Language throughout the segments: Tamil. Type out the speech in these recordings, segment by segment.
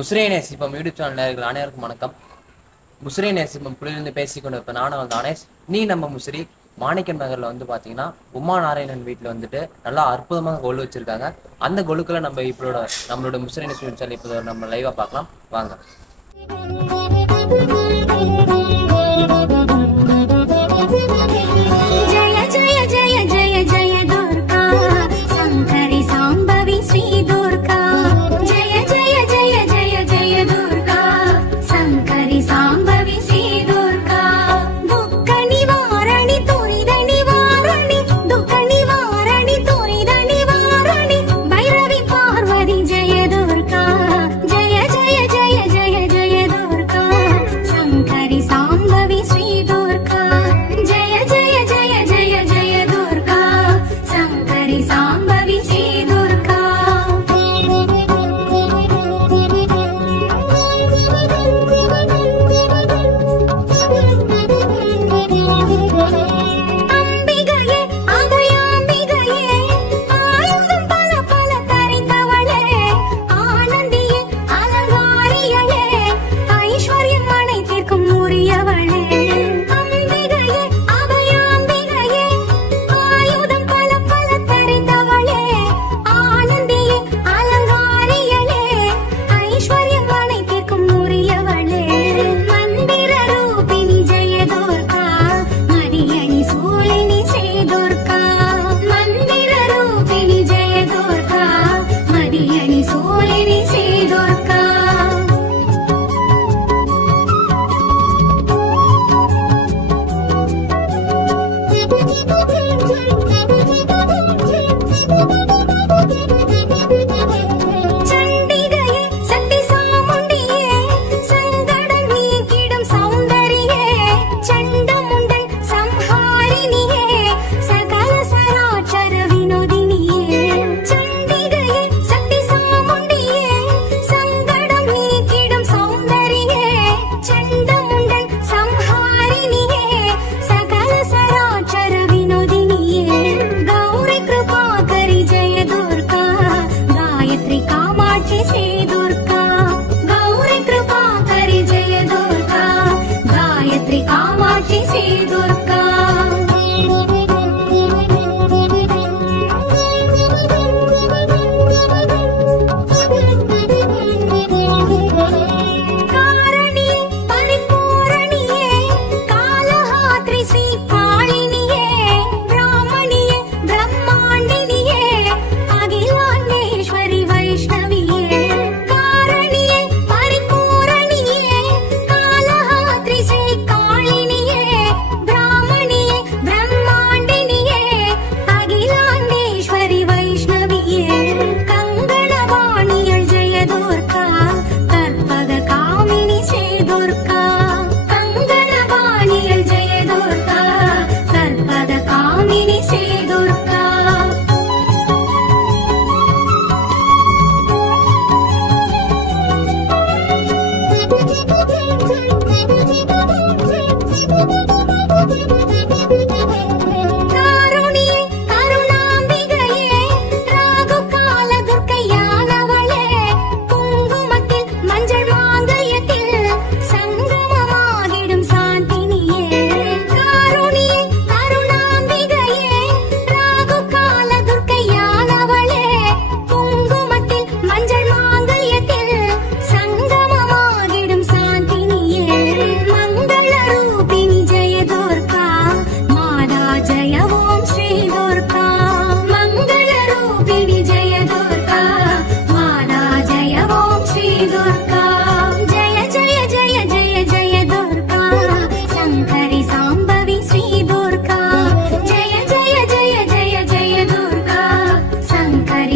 முசிறே நேசிப்பம். யூடியூப் சேனல் நேர்கள் அனைவருக்கும் வணக்கம். முசிறே நேசிப்பம். புள்ளிலிருந்து பேசிக்கொண்டு இப்போ நானும் வந்து அனேஷ். நீ நம்ம முசிறி. மாணிக்கம் நகர்ல வந்து பாத்தீங்கன்னா உமா நாராயணன் வீட்டுல வந்துட்டு நல்லா அற்புதமாக கொலு வச்சிருக்காங்க. அந்த கொலுக்களை நம்ம இப்போட நம்மளோட முசிறே நேசிப்பம் சேனல் இப்போ நம்ம லைவாக பார்க்கலாம். வாங்க.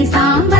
சாந்த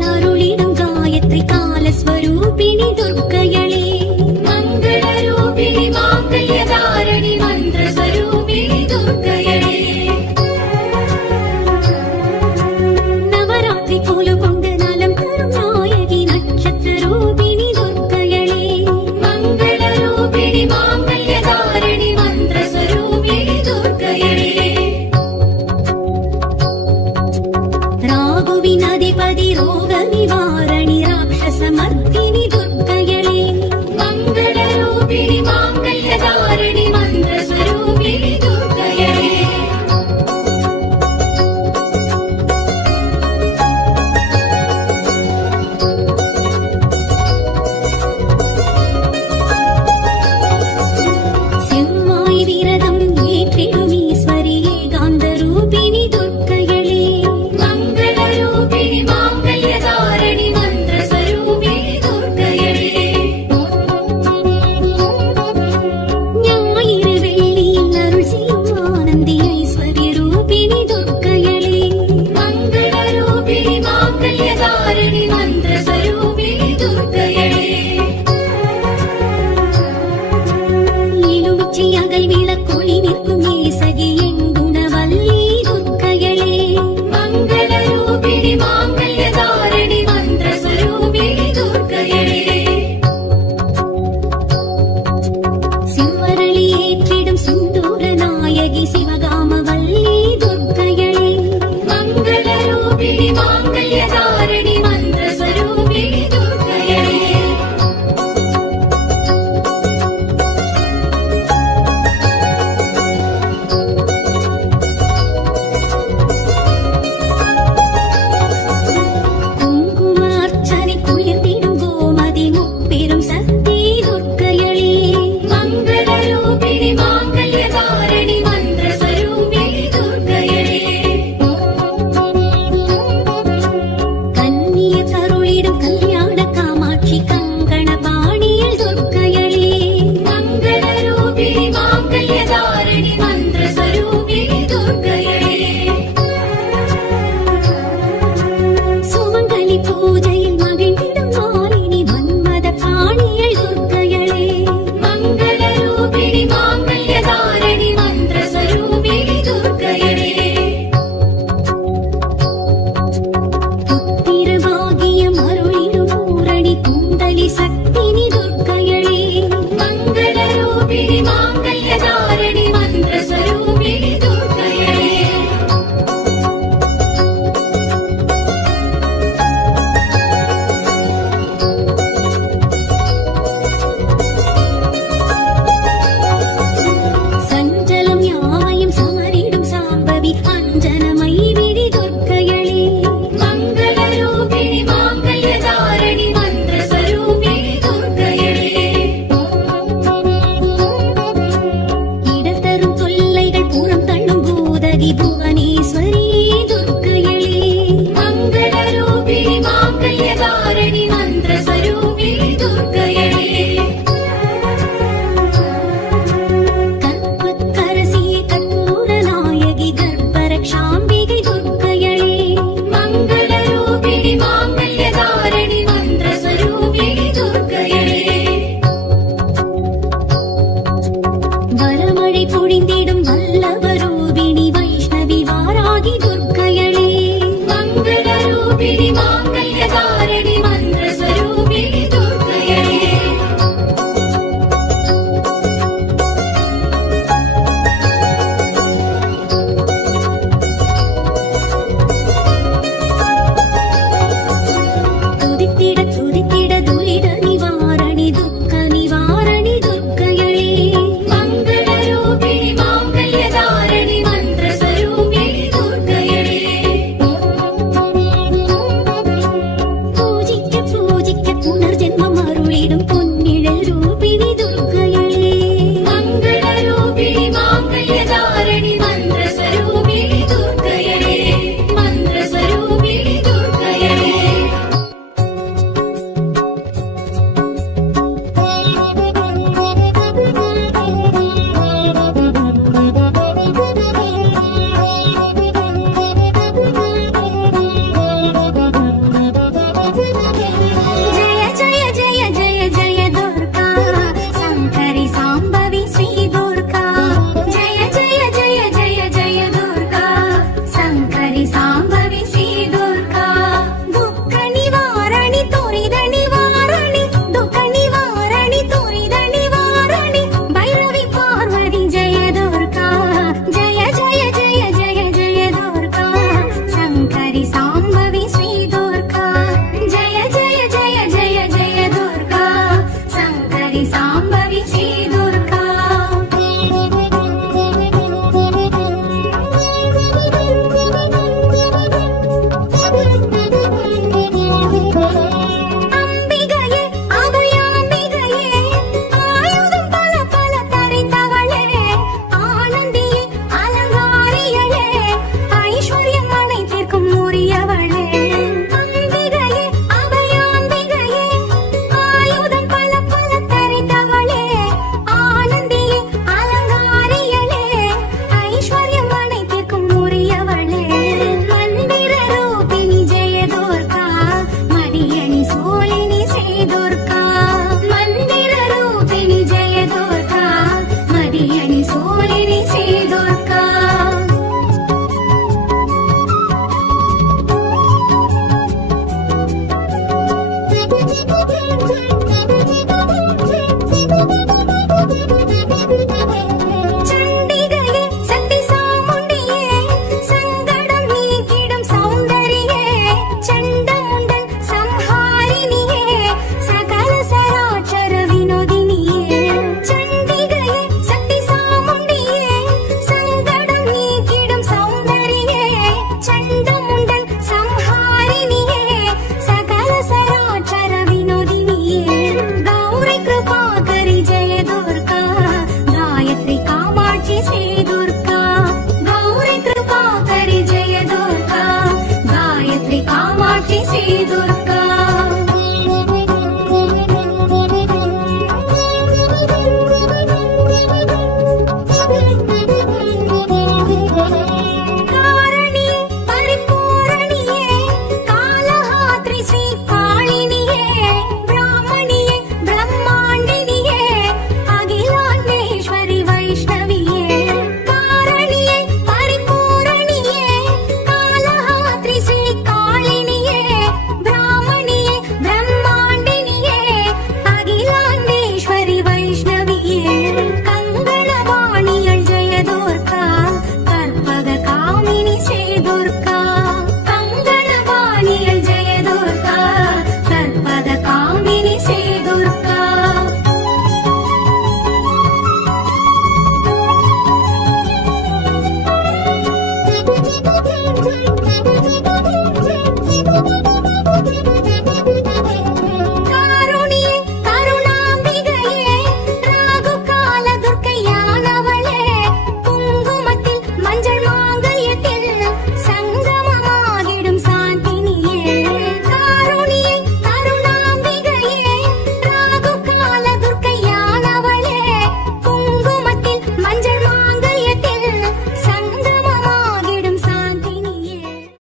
நறுள்